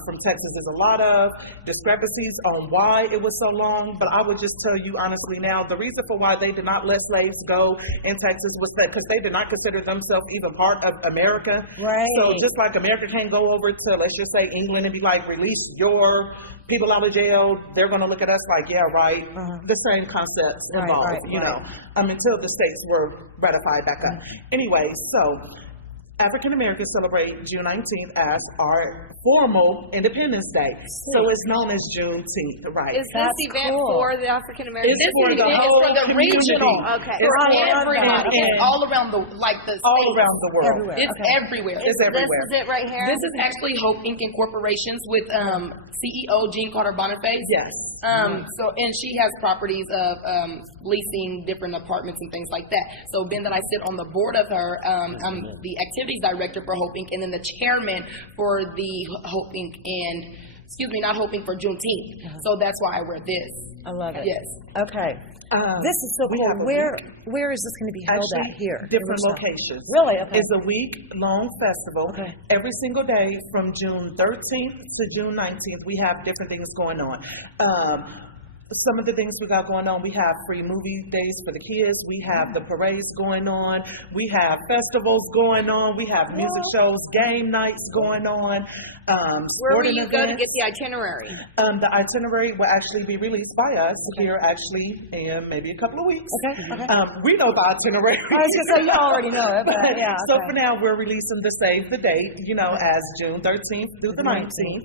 from Texas. There's a lot of discrepancies on why it was so long, but I would just tell you honestly now, the reason for why they did not let slaves go in Texas was that because they did not consider themselves even part of America. Right. So just like America can't go over to, let's just say, England and be like, release your people out of jail, they're going to look at us like, yeah, right. The same concepts involved, until the states were ratified back up. Anyway, so African Americans celebrate June 19th as our formal Independence Day. So it's known as Juneteenth, right? Is this event for the African Americans? It's for the whole for the regional. Okay. It's everybody. It's all around the states. All around the world. It's everywhere. It's everywhere. This is it right here? This is actually Hope Inc. Incorporations with CEO Jean Carter Boniface. Yes. And she has properties of leasing different apartments and things like that. So being that I sit on the board of her, I'm the activity director for Hope Inc. and then the chairman for the Hope Inc. and not Hope Inc. for Juneteenth. So that's why I wear this. I love it. Yes. Okay. This is so cool. Where is this going to be held at here? Different locations. Really? Okay. It's a week-long festival. Okay. Every single day from June 13th to June 19th, we have different things going on. Some of the things we got going on, we have free movie days for the kids. We have the parades going on. We have festivals going on. We have music shows, game nights going on. Where will you go to get the itinerary? The itinerary will actually be released by us here actually in maybe a couple of weeks. Okay. We know the itinerary. I was going to say, you already know it, but yeah. So for now, we're releasing the save the date, as June 13th through the 19th.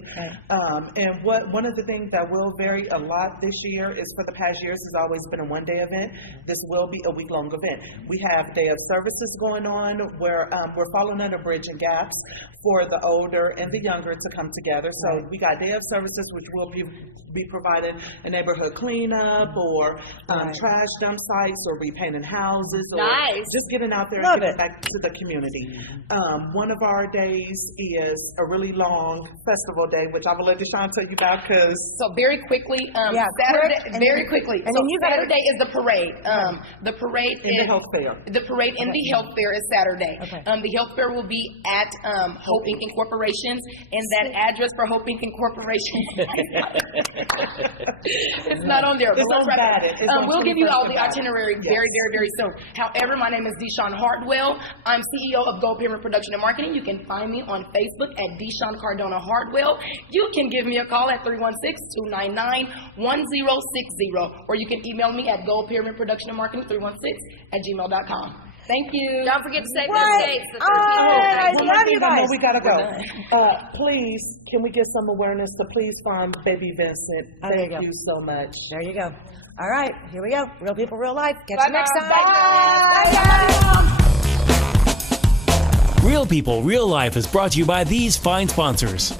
And one of the things that will vary a lot this year is for the past years has always been a one-day event. This will be a week-long event. We have day of services going on where we're following under bridging gaps for the older and the younger to come together. So we got day of services, which will be providing a neighborhood cleanup or trash dump sites or repainting houses or just getting out there and giving back to the community. One of our days is a really long festival day, which I will let Deshaun tell you about because... So very quickly, Saturday, very quickly. And so then Saturday is the parade. The parade in the health fair. The parade in the health fair is Saturday. The health fair will be at Hope Inc. Incorporations, and that address for Hope Inc. Incorporation it's not on there. But we'll give you all the itinerary very, very, very soon. However, my name is Deshaun Hartwell. I'm CEO of Gold Pyramid Production and Marketing. You can find me on Facebook at Deshaun Cardona Hartwell. You can give me a call at 316-299-1060, or you can email me at goldpyramidproductionandmarketing316@gmail.com. Thank you. Don't forget to save those dates. I love you guys. We gotta go. Please, can we get some awareness to please find baby Vincent? Thank you so much. There you go. All right, here we go. Real people, real life. Catch you next time. Real People, Real Life is brought to you by these fine sponsors.